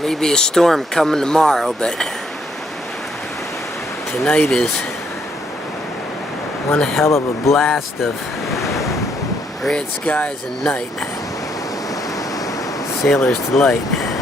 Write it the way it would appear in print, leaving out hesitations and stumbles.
Maybe a storm coming tomorrow, but tonight is one hell of a blast of red skies and night. Sailor's delight.